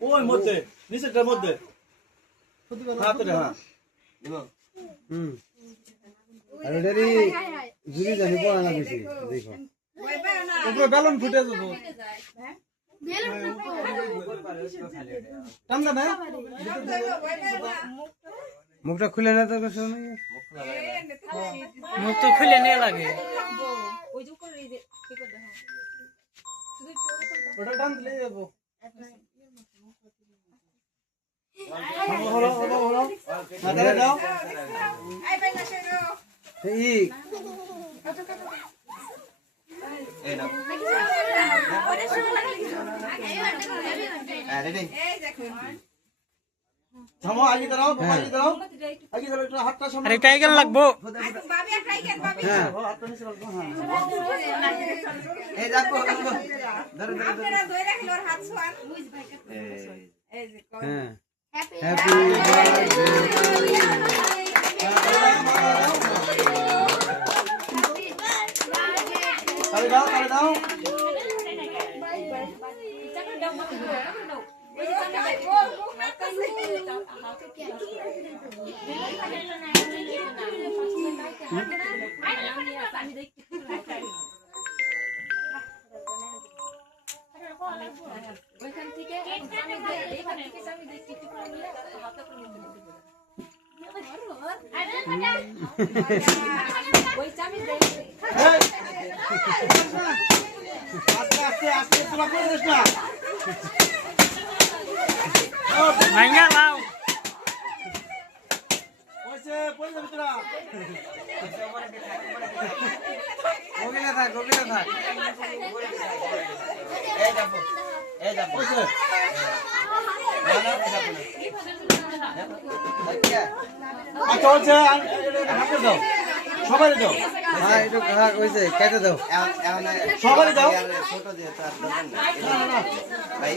ওই মধ্যে নিচেরটার মধ্যে হাতে হ্যাঁ বেলুন ফুটে যাবো মুখটা খুলে না তো মুখ তো খুলে নিয়ে লাগে ওটা টান দিলে যাবো লাগবো হ্যাপি ভাঙা লাও গোগিলা থাক সবাই দাও হ্যাঁ একটু হয়েছে কেটে দাও সবাই দাও ছোট দিয়ে তার ভাই